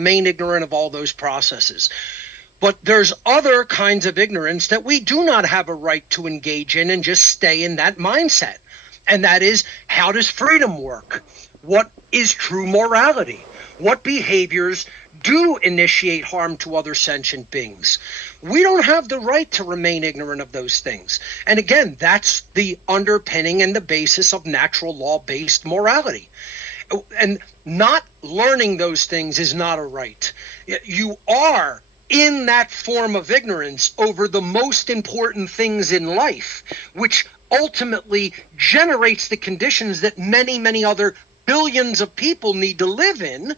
remain ignorant of all those processes. But there's other kinds of ignorance that we do not have a right to engage in and just stay in that mindset. And that is, how does freedom work? What is true morality? What behaviors do initiate harm to other sentient beings? We don't have the right to remain ignorant of those things. And again, that's the underpinning and the basis of natural law-based morality. And not learning those things is not a right. You are in that form of ignorance over the most important things in life, which ultimately generates the conditions that many, many other billions of people need to live in,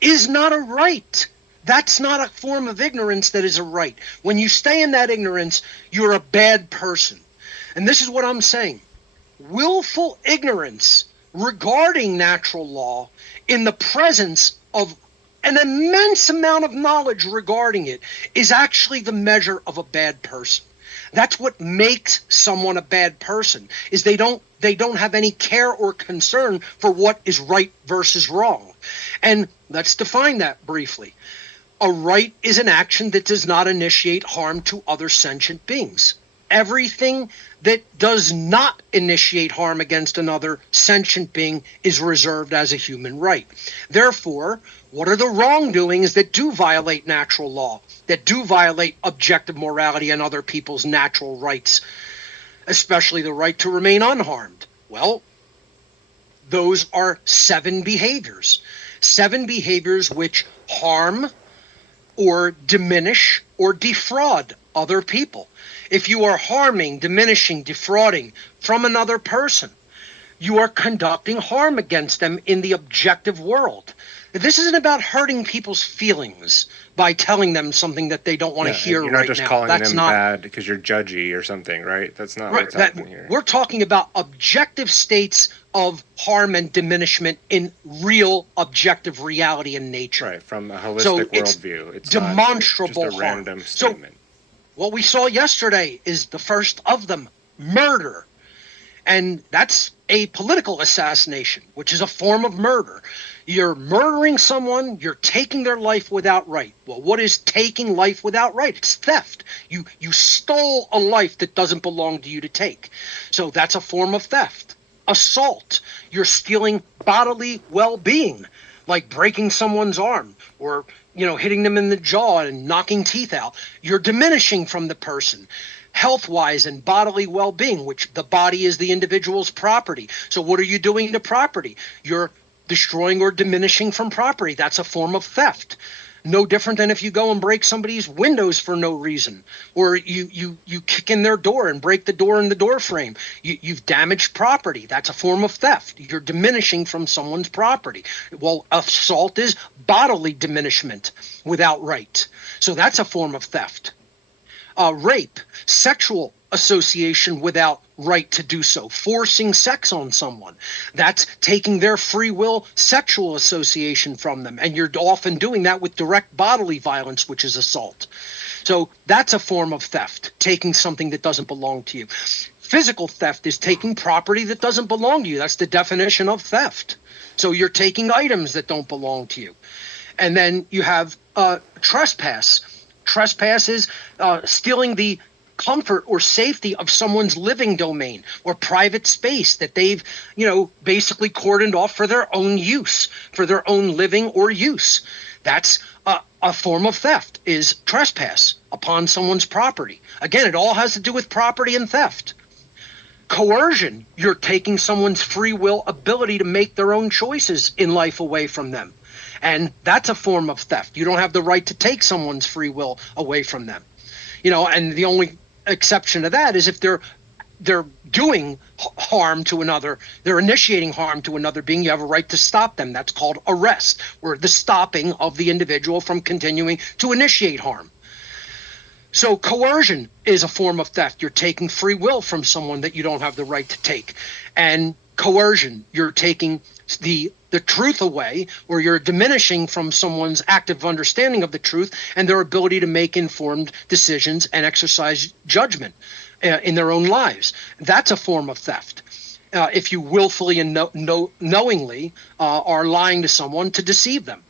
is not a right. That's not a form of ignorance that is a right. When you stay in that ignorance, you're a bad person. And this is what I'm saying. Willful ignorance regarding natural law in the presence of an immense amount of knowledge regarding it is actually the measure of a bad person. That's what makes someone a bad person, is they don't have any care or concern for what is right versus wrong. And let's define that briefly. A right is an action that does not initiate harm to other sentient beings. Everything that does not initiate harm against another sentient being is reserved as a human right. Therefore, what are the wrongdoings that do violate natural law, that do violate objective morality and other people's natural rights, especially the right to remain unharmed? Well, those are 7 behaviors. 7 behaviors which harm or diminish or defraud other people. If you are harming, diminishing, defrauding from another person, you are conducting harm against them in the objective world. This isn't about hurting people's feelings by telling them something that they don't want to hear right now. You're not just calling them bad because you're judgy or something, right? That's not what's happening here. We're talking about objective states of harm and diminishment in real objective reality and nature. Right, from a holistic worldview. It's demonstrable not just a harm. random statement. So what we saw yesterday is the first of them, murder. And that's a political assassination, which is a form of murder. You're murdering someone, you're taking their life without right. Well, what is taking life without right? It's theft. You stole a life that doesn't belong to you to take. So that's a form of theft. Assault. You're stealing bodily well-being, like breaking someone's arm or hitting them in the jaw and knocking teeth out. You're diminishing from the person. Health-wise and bodily well-being, which the body is the individual's property. So what are you doing to property? You're destroying or diminishing from property. That's a form of theft. No different than if you go and break somebody's windows for no reason, or you kick in their door and break the door and the door frame. You've damaged property. That's a form of theft. You're diminishing from someone's property. Well, assault is bodily diminishment without right. So that's a form of theft. Rape, sexual association without right to do so, forcing sex on someone. That's taking their free will sexual association from them. And you're often doing that with direct bodily violence, which is assault. So that's a form of theft, taking something that doesn't belong to you. Physical theft is taking property that doesn't belong to you. That's the definition of theft. So you're taking items that don't belong to you. And then you have trespass. Trespass is stealing the comfort or safety of someone's living domain or private space that they've, basically cordoned off for their own use, for their own living or use. That's a form of theft, is trespass upon someone's property. Again, it all has to do with property and theft. Coercion, you're taking someone's free will ability to make their own choices in life away from them. And that's a form of theft. You don't have the right to take someone's free will away from them. And the only exception to that is if they're doing harm to another, they're initiating harm to another being, you have a right to stop them. That's called arrest, or the stopping of the individual from continuing to initiate harm. So coercion is a form of theft. You're taking free will from someone that you don't have the right to take. And coercion, you're taking the truth away, or you're diminishing from someone's active understanding of the truth and their ability to make informed decisions and exercise judgment in their own lives. That's a form of theft. If you willfully and knowingly are lying to someone to deceive them.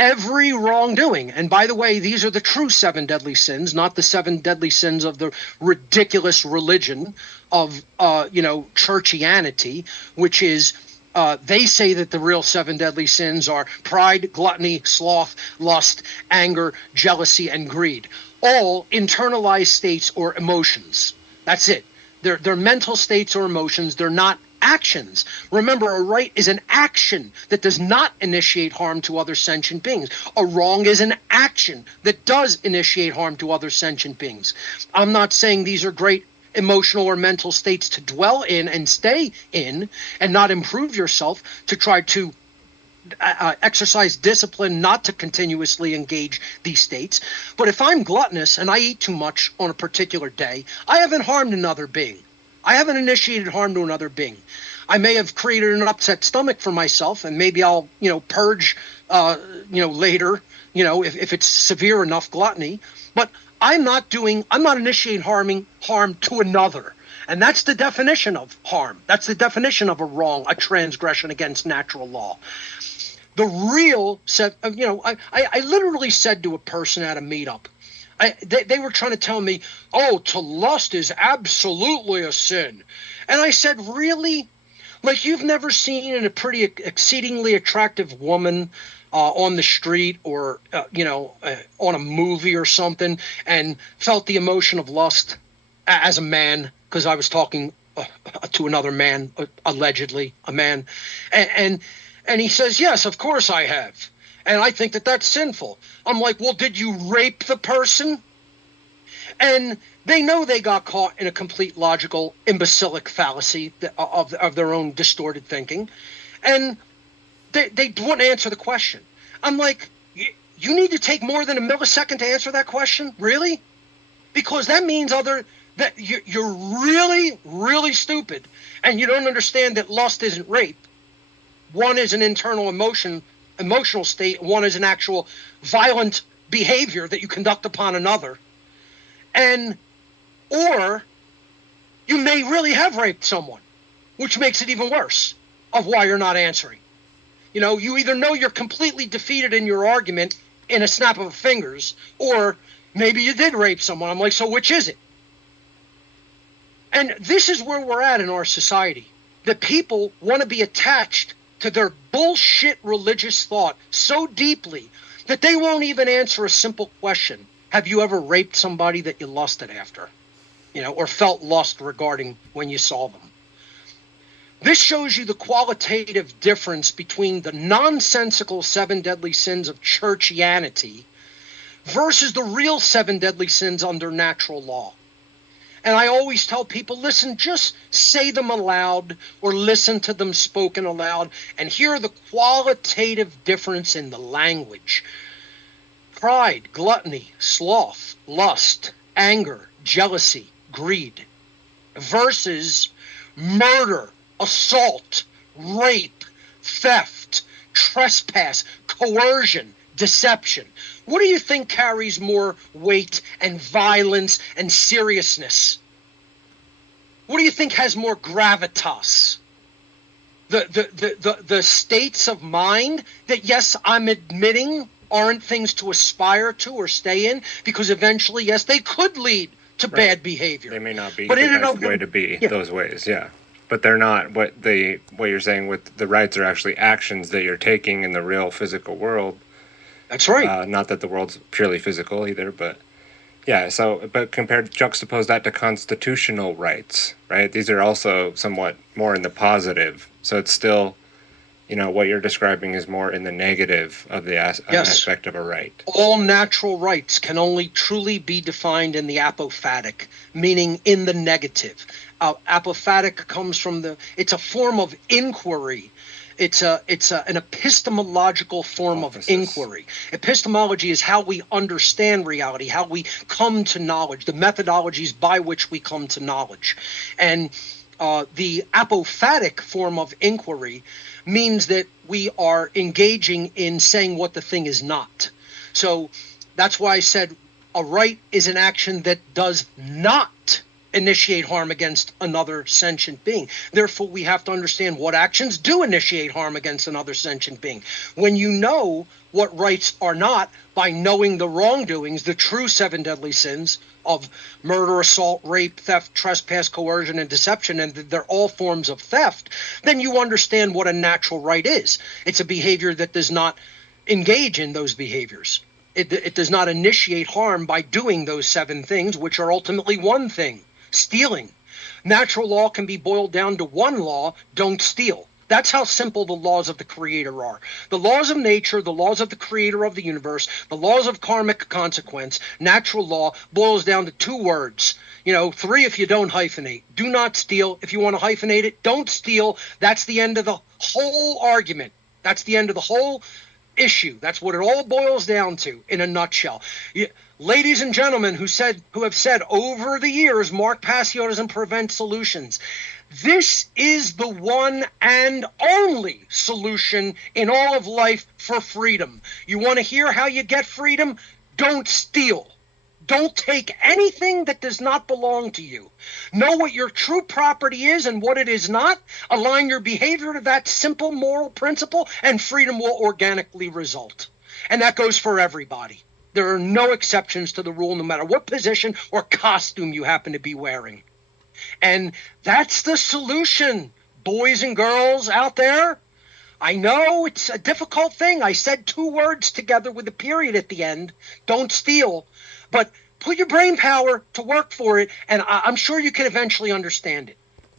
every wrongdoing. And by the way, these are the true 7 deadly sins, not the 7 deadly sins of the ridiculous religion of, churchianity, which is, they say that the real 7 deadly sins are pride, gluttony, sloth, lust, anger, jealousy, and greed. All internalized states or emotions. That's it. They're mental states or emotions. They're not actions. Remember, a right is an action that does not initiate harm to other sentient beings. A wrong is an action that does initiate harm to other sentient beings. I'm not saying these are great emotional or mental states to dwell in and stay in and not improve yourself, to try to exercise discipline not to continuously engage these states. But if I'm gluttonous and I eat too much on a particular day, I haven't harmed another being. I haven't initiated harm to another being. I may have created an upset stomach for myself, and maybe I'll, purge, later, if it's severe enough gluttony. But I'm not initiating harm to another. And that's the definition of harm. That's the definition of a wrong, a transgression against natural law. The real, I literally said to a person at a meetup, they were trying to tell me, to lust is absolutely a sin. And I said, really? Like, you've never seen a pretty exceedingly attractive woman on the street or, on a movie or something, and felt the emotion of lust as a man, because I was talking to another man, allegedly a man. And he says, yes, of course I have. And I think that that's sinful. I'm like, well, did you rape the person? And they know they got caught in a complete logical imbecilic fallacy of their own distorted thinking. And they wouldn't answer the question. I'm like, you need to take more than a millisecond to answer that question? Really? Because that means that you're really, really stupid, and you don't understand that lust isn't rape. One is an internal emotional state. One is an actual violent behavior that you conduct upon another. Or you may really have raped someone, which makes it even worse of why you're not answering. You either know you're completely defeated in your argument in a snap of fingers, or maybe you did rape someone. I'm like, so which is it? And this is where we're at in our society. The people want to be attached to their bullshit religious thought so deeply that they won't even answer a simple question. Have you ever raped somebody that you lusted after? Or felt lust regarding when you saw them? This shows you the qualitative difference between the nonsensical 7 deadly sins of churchianity versus the real 7 deadly sins under natural law. And I always tell people, listen, just say them aloud or listen to them spoken aloud and hear the qualitative difference in the language. Pride, gluttony, sloth, lust, anger, jealousy, greed, versus murder, assault, rape, theft, trespass, coercion, deception. What do you think carries more weight and violence and seriousness? What do you think has more gravitas? The states of mind that, yes, I'm admitting aren't things to aspire to or stay in, because eventually, yes, they could lead to bad behavior. They may not be the best way to be those ways, yeah. But they're not what you're saying with the rights are actually actions that you're taking in the real physical world. That's right. Not that the world's purely physical either, but yeah. So, but juxtapose that to constitutional rights, right? These are also somewhat more in the positive. So it's still, what you're describing is more in the negative of the aspect of a right. All natural rights can only truly be defined in the apophatic, meaning in the negative. Apophatic comes from it's a form of inquiry. It's an epistemological form of inquiry. Epistemology is how we understand reality, how we come to knowledge, the methodologies by which we come to knowledge. And the apophatic form of inquiry means that we are engaging in saying what the thing is not. So that's why I said a right is an action that does not initiate harm against another sentient being. Therefore, we have to understand what actions do initiate harm against another sentient being. When you know what rights are not by knowing the wrongdoings, the true 7 deadly sins of murder, assault, rape, theft, trespass, coercion, and deception, and they're all forms of theft, then you understand what a natural right is. It's a behavior that does not engage in those behaviors. It does not initiate harm by doing those 7 things, which are ultimately one thing: stealing. Natural law can be boiled down to one law: don't steal. That's how simple the laws of the Creator are. The laws of nature, the laws of the Creator of the universe, the laws of karmic consequence, natural law boils down to 2 words. 3 if you don't hyphenate. Do not steal. If you want to hyphenate it, don't steal. That's the end of the whole argument. That's the end of the whole issue. That's what it all boils down to in a nutshell. Ladies and gentlemen who have said over the years, Mark Passio doesn't prevent solutions. This is the one and only solution in all of life for freedom. You want to hear how you get freedom? Don't steal. Don't take anything that does not belong to you. Know what your true property is and what it is not. Align your behavior to that simple moral principle, and freedom will organically result. And that goes for everybody. There are no exceptions to the rule, no matter what position or costume you happen to be wearing. And that's the solution, boys and girls out there. I know it's a difficult thing. I said 2 words together with a period at the end. Don't steal. But put your brain power to work for it, and I'm sure you can eventually understand it.